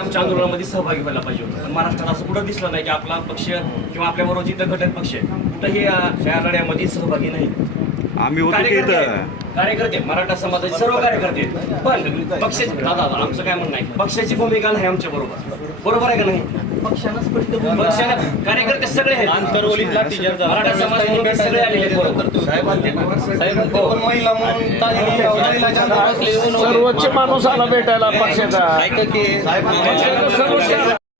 आमच्या आंदोलनामध्ये सहभागी व्हायला पाहिजे होतं. पण महाराष्ट्रात असं कुठं दिसलं नाही की आपला पक्ष किंवा आपल्याबरोबर जिथं घटक पक्ष आहे कुठंही या लढ्यामध्ये सहभागी नाही. आम्ही होतो की कार्यकर्ते मराठा समाजाचे सर्व कार्यकर्ते, पण पक्षाची दादा आमचं काय म्हणणं आहे, पक्षाची भूमिका नाही आमच्या बरोबर आहे का नाही? पक्षानं स्पष्ट पक्षानं कार्यकर्ते सगळे आहेत, मराठा समाज म्हणून सगळे आलेले आहेत बरोबर. सर्वोच्च माणूस आला भेटायला पक्षाचा.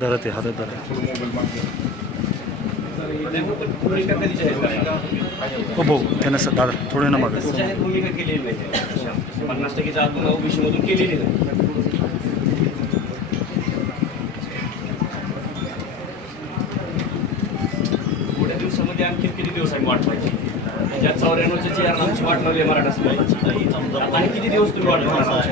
धरते हातात धरा. हो भाऊ त्यांना दादा थोडं ना मागे भूमिका केलेली नाही, 50%च्या आतून ओबीसी मधून केलेली नाही. थोड्या दिवसामध्ये आणखी किती दिवस आम्ही वाट पाहिजे? ज्या 94च्या जी आमची वाट लावली मराठा समाजाची, आणि किती दिवस तुम्ही वाट पाहणार?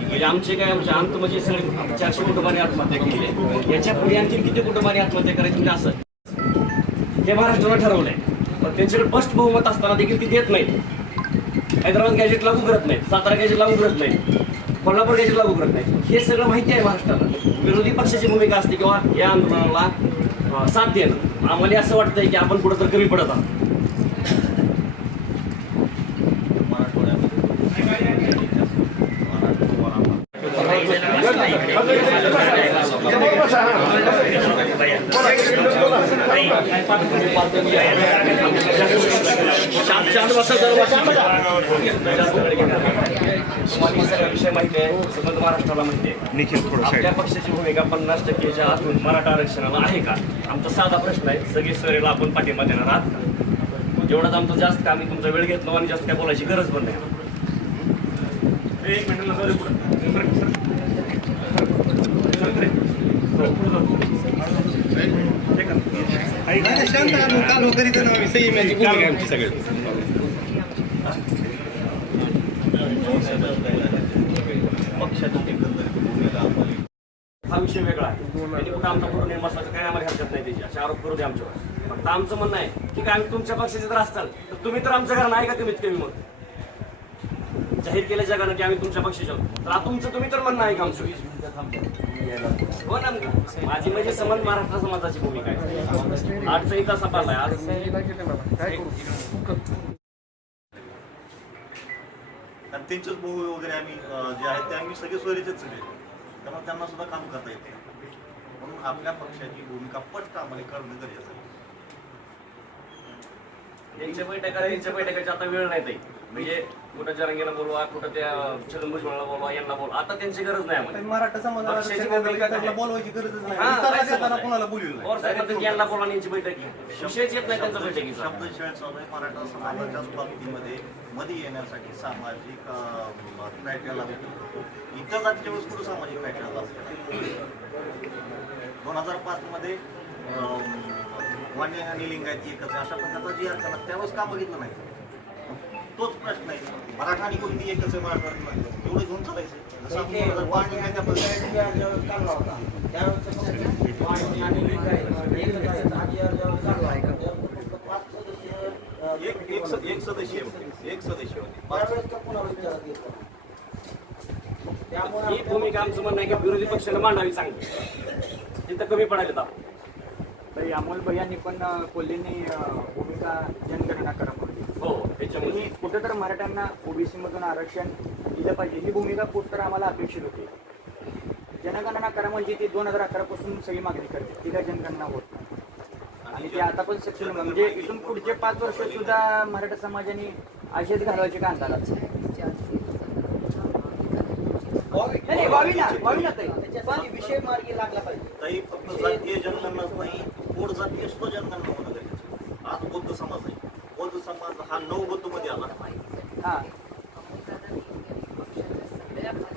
म्हणजे आमचे अंत म्हणजे सगळे 400 कुटुंबांनी आत्महत्या केली आहे. याच्या पुढे आणखी किती कुटुंबांनी आत्महत्या करायची म्हणजे असं हे महाराष्ट्रानं ठरवलंय. पण त्यांच्याकडे स्पष्ट बहुमत असताना देखील ती देत नाही. हैदराबाद गॅजेट लागू करत नाही, सातारा गॅजेट लागू करत नाही, कोल्हापूर गॅजेट लागू करत नाही. हे सगळं माहिती आहे महाराष्ट्राला. विरोधी पक्षाची भूमिका असते किंवा या आंदोलनाला साथ देणं. आम्हाला असं वाटतंय की आपण कुठं तर कमी पडत आहोत. विषय माहिती आहे, समज महाराष्ट्राला माहिती आहे. आपल्या पक्षाची भूमिका 50%च्या आतून मराठा आरक्षणाला आहे का? आमचा साधा प्रश्न आहे. सगळे सरेला आपण पाठिंबा देणार आहात का? जेवढाच आमचं जास्त काम आहे, तुमचा वेळ घेतलो आणि जास्त काय बोलायची गरज पण नाही. एक मिनिट हा विषय वेगळा आहे. कुठं आमचा फोटो निर्माण काय आम्हाला हरकत नाही, त्याची असे आरोप करू दे आमच्यावर. फक्त आमचं म्हणणं आहे की काय आम्ही तुमच्या पक्षाचे जर असताल तर तुम्ही तर आमचं कारण आहे का? कमीत कमी मग जाहीर केलं जगानं की आम्ही तुमच्या पक्षाचे आहोत, तर तुमचं तुम्ही तर म्हणणं आहे का आमचं? हो ना. माझी म्हणजे समज महाराष्ट्र समाजाची भूमिका आहे. अडचणीचा सपाल आहे आज. त्यांचेच भाऊ वगैरे आम्ही जे आहेत ते आम्ही सगळे सोयरीचेच सगळे, त्यामुळे त्यांना सुद्धा काम करता येते. म्हणून आपल्या पक्षाची भूमिका पटकन आम्हाला करणं गरजेचं आहे. त्यांच्या बैठकाची आता वेळ नाही ताई. म्हणजे कुठं जरांगीला बोलवा, कुठं त्या छगन भुजबळला बोलवा, यांना बोलवा. आता त्यांची गरज नाही आम्हाला. मराठा समाजाला बोलवायची गरजच नाही. कोणाला बोलू यांना बोलवा आणि यांची बैठक घ्या. विषयच येत नाही त्यांच्या बैठकीचा. शब्दशेळ चालू आहे. मराठा समाजाच्याच बाबतीमध्ये मध्ये येण्यासाठी सामाजिक क्रायटेरिया लागतो. इतर जातीच्या वेळेस कुठं सामाजिक क्रायटेरिया लागतो? 2005 मध्ये मान्य आणि लिंगायत एकच अशा प्रकारचा जी अर्थ त्यावेळेस का बघितलं नाही? तोच प्रश्न आहे. मराठा आणि कोणती एकच आहे मराठा एवढं घेऊन चालायचं. एक सदस्य ही भूमिका आमचं म्हणणं आहे की विरोधी पक्षाला मांडावी सांगते, तिथं कमी पडायला. तरी अमोल भैयांनी पण कोल्हेंनी भूमिका जनगणना करा म्हणली. हो, त्याच्यामध्ये कुठं तर मराठ्यांना ओबीसी मधून आरक्षण दिलं पाहिजे ही भूमिका कुठं तर आम्हाला अपेक्षित होती. जनगणना करा म्हणजे ती 2011 पासून सगळी मागणी करते, ती काय जनगणना होत नाही. आणि ते आता पण सक्षम म्हणजे इथून पुढचे 5 वर्ष सुद्धा मराठा समाजाने आशेत घालवायचे का अंदाज? विषय मार्गी लागला पाहिजे. काही फक्त जातीय जनगणनाच नाही, कोड जातीय सुद्धा जनगणना होणं गरजेचं. आज बौद्ध समाज आहे. बौद्ध समाज हा 9 बौद्ध मध्ये आला. हा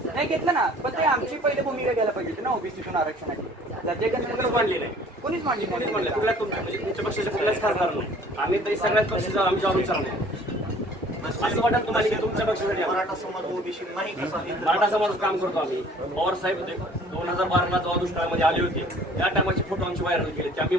नाही घेतलं ना, पण ते आमची पहिली भूमिका घ्यायला पाहिजे ना ओबीसीतून आरक्षणाची. कोणीच मांडली नाही. कोणीच मांडली नाही. कुठल्या तुमच्या पक्षाच्या कुठल्याच खासदार नाही. आम्ही तरी सगळ्याच पक्षाचा आम्ही जाऊन विचारणार. असं वाटत तुम्हाला की तुमच्या पक्षासाठी मराठा समाज ओबीसी नाही कसा? मराठा समाज काम करतो आम्ही. पवार साहेब होते 2012ला जेव्हा दुष्काळामध्ये आले होते त्या टायमाचे फोटो आमचे व्हायरल केले. ते आम्ही